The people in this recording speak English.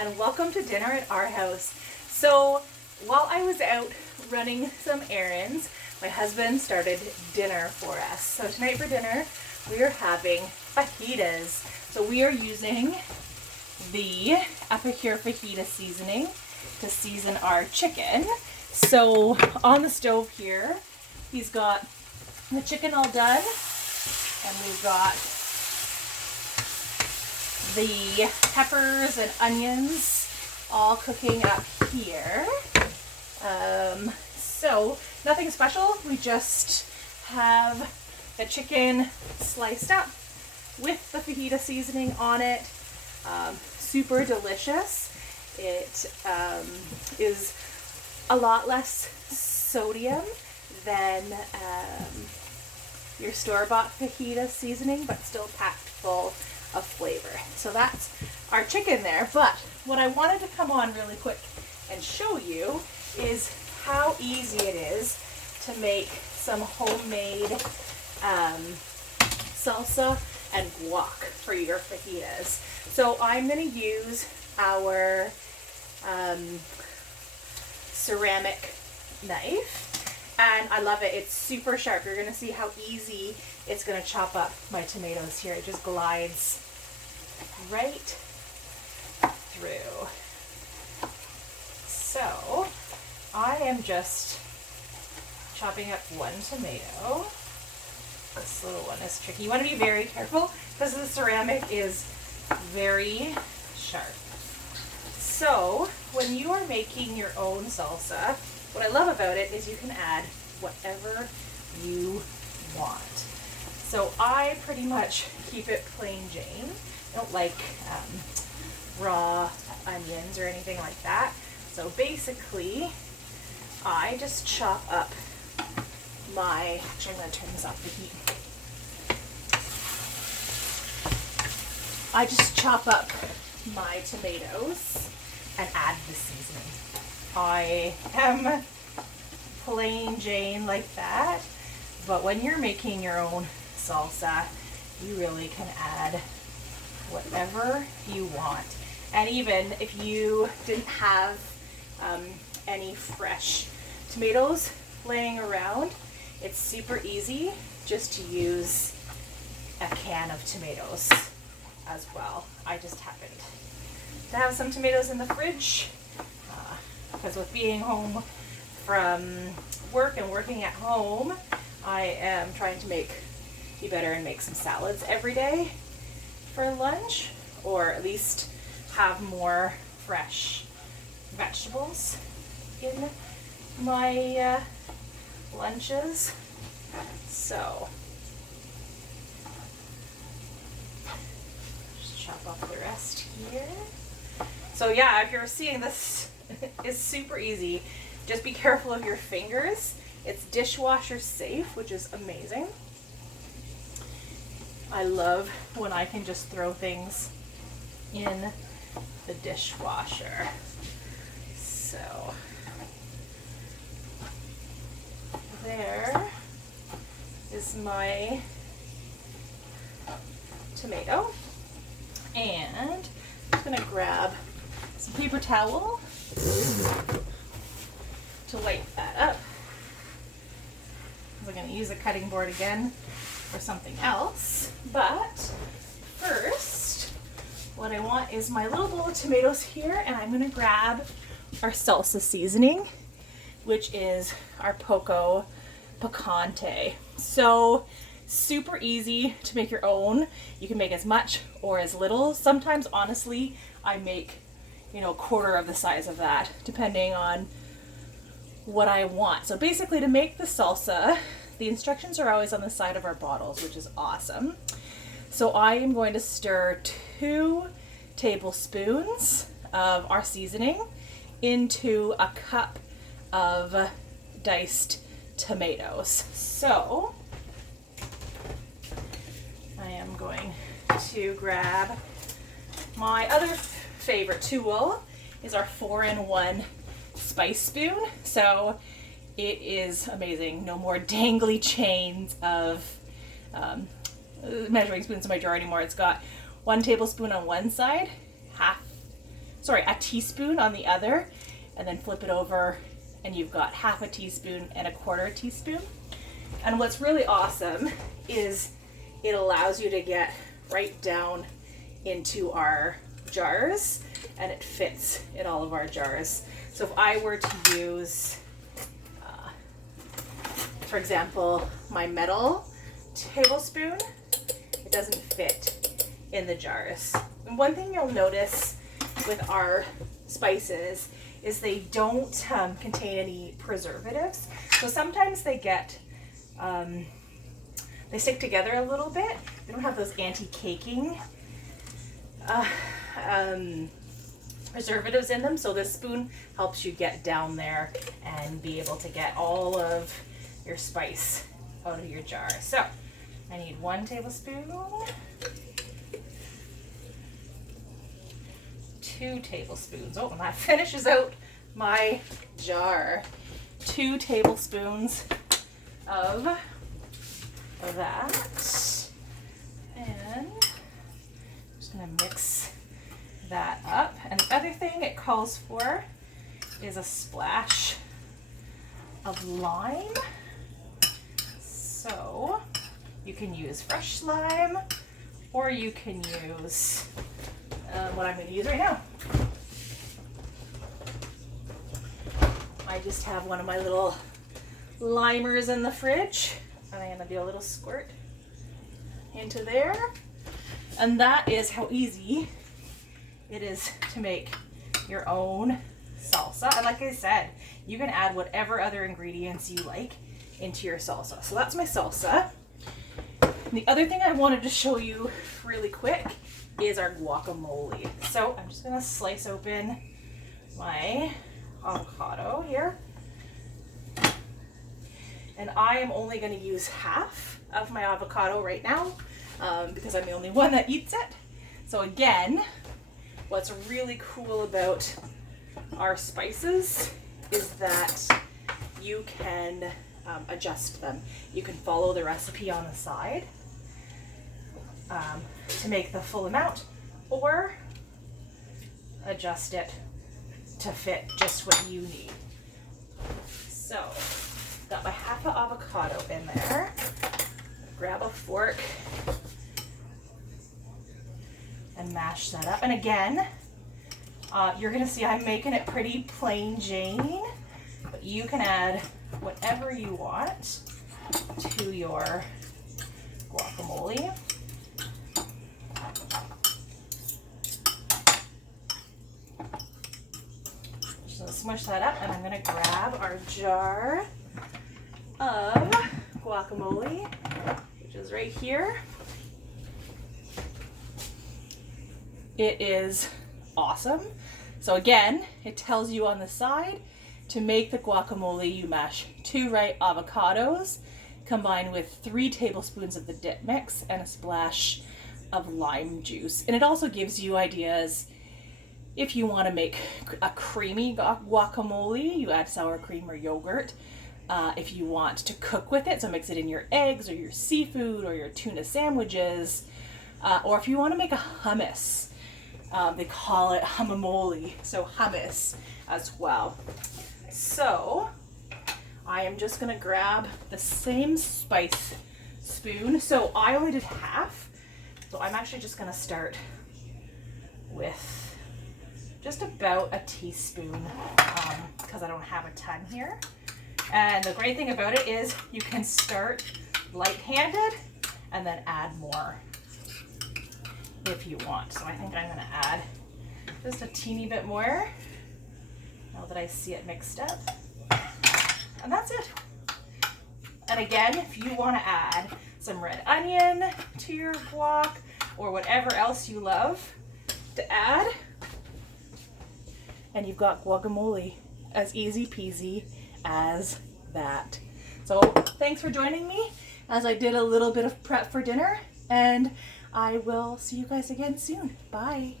and welcome to dinner at our house. So while I was out running some errands, my husband started dinner for us. So tonight for dinner, we are having fajitas. So we are using the Epicure Fajita seasoning to season our chicken. So on the stove here, he's got the chicken all done, and we've got the peppers and onions all cooking up here. So nothing special. We just have the chicken sliced up with the fajita seasoning on it. Super delicious. It is a lot less sodium than your store-bought fajita seasoning, but still packed full of flavor. So that's our chicken there. But what I wanted to come on really quick and show you is how easy it is to make some homemade salsa and guac for your fajitas. So I'm going to use our ceramic knife, and I love it. It's super sharp. You're going to see how easy it's going to chop up my tomatoes here. It just glides right through. So I am just chopping up one tomato. This little one is tricky. You want to be very careful because the ceramic is very sharp. So when you are making your own salsa, what I love about it is you can add whatever you want. So I pretty much keep it plain Jane. I don't like raw onions or anything like that. So basically, I just chop up actually I'm going to turn this off the heat. I just chop up my tomatoes and add the seasoning. I am plain Jane like that, but when you're making your own salsa, you really can add whatever you want. And even if you didn't have any fresh tomatoes laying around, it's super easy just to use a can of tomatoes as well. I just happened to have some tomatoes in the fridge because with being home from work and working at home, I am trying to be better and make some salads every day for lunch, or at least have more fresh vegetables in my lunches. So just chop off the rest here. So yeah, if you're seeing this, is super easy. Just be careful of your fingers. It's dishwasher safe, which is amazing. I love when I can just throw things in the dishwasher. So there is my tomato, and I'm just going to grab some paper towel to wipe that up. I'm going to use a cutting board again for something else, but first what I want is my little bowl of tomatoes here, and I'm going to grab our salsa seasoning, which is our poco picante. So super easy to make your own. You can make as much or as little. Sometimes, honestly, I make, a quarter of the size of that, depending on what I want. So basically, to make the salsa, the instructions are always on the side of our bottles, which is awesome. So I am going to stir 2 tablespoons of our seasoning into a cup of diced tomatoes. So I am going to grab my other favorite tool, is our 4-in-1 spice spoon. So it is amazing. No more dangly chains of measuring spoons in my drawer anymore. It's got 1 tablespoon on one side, half a teaspoon on the other, and then flip it over and you've got half a teaspoon and a quarter teaspoon. And what's really awesome is it allows you to get right down into our jars, and it fits in all of our jars. So if I were to use, for example, my metal tablespoon, it doesn't fit in the jars. And one thing you'll notice with our spices is they don't contain any preservatives. So sometimes they get, they stick together a little bit. They don't have those anti-caking preservatives in them. So this spoon helps you get down there and be able to get all of your spice out of your jar. So I need 1 tablespoon, 2 tablespoons. Oh, and that finishes out my jar. 2 tablespoons of that. And I'm just gonna mix that up. And the other thing it calls for is a splash of lime. So you can use fresh lime, or you can use what I'm going to use right now. I just have one of my little limers in the fridge, and I'm going to do a little squirt into there. And that is how easy it is to make your own salsa. And like I said, you can add whatever other ingredients you like into your salsa. So that's my salsa. And the other thing I wanted to show you really quick is our guacamole. So I'm just gonna slice open my avocado here. And I am only gonna use half of my avocado right now because I'm the only one that eats it. So again, what's really cool about our spices is that you can adjust them. You can follow the recipe on the side to make the full amount, or adjust it to fit just what you need. So, got my half of avocado in there. Grab a fork and mash that up. And again, you're gonna see I'm making it pretty plain Jane, but you can add whatever you want to your guacamole. Just gonna smush that up, and I'm gonna grab our jar of guacamole, which is right here. It is awesome. So again, it tells you on the side, to make the guacamole, you mash 2 ripe avocados, combined with 3 tablespoons of the dip mix and a splash of lime juice. And it also gives you ideas if you want to make a creamy guacamole, you add sour cream or yogurt. If you want to cook with it, so mix it in your eggs or your seafood or your tuna sandwiches, or if you want to make a hummus, they call it humamole, so hummus as well. So I am just gonna grab the same spice spoon. So I only did half, so I'm actually just gonna start with just about a teaspoon because I don't have a ton here. And the great thing about it is you can start light-handed and then add more if you want. So I think I'm gonna add just a teeny bit more now that I see it mixed up. And that's it. And again, if you want to add some red onion to your guac or whatever else you love to add, and you've got guacamole. As easy peasy as that. So thanks for joining me as I did a little bit of prep for dinner, and I will see you guys again soon. Bye.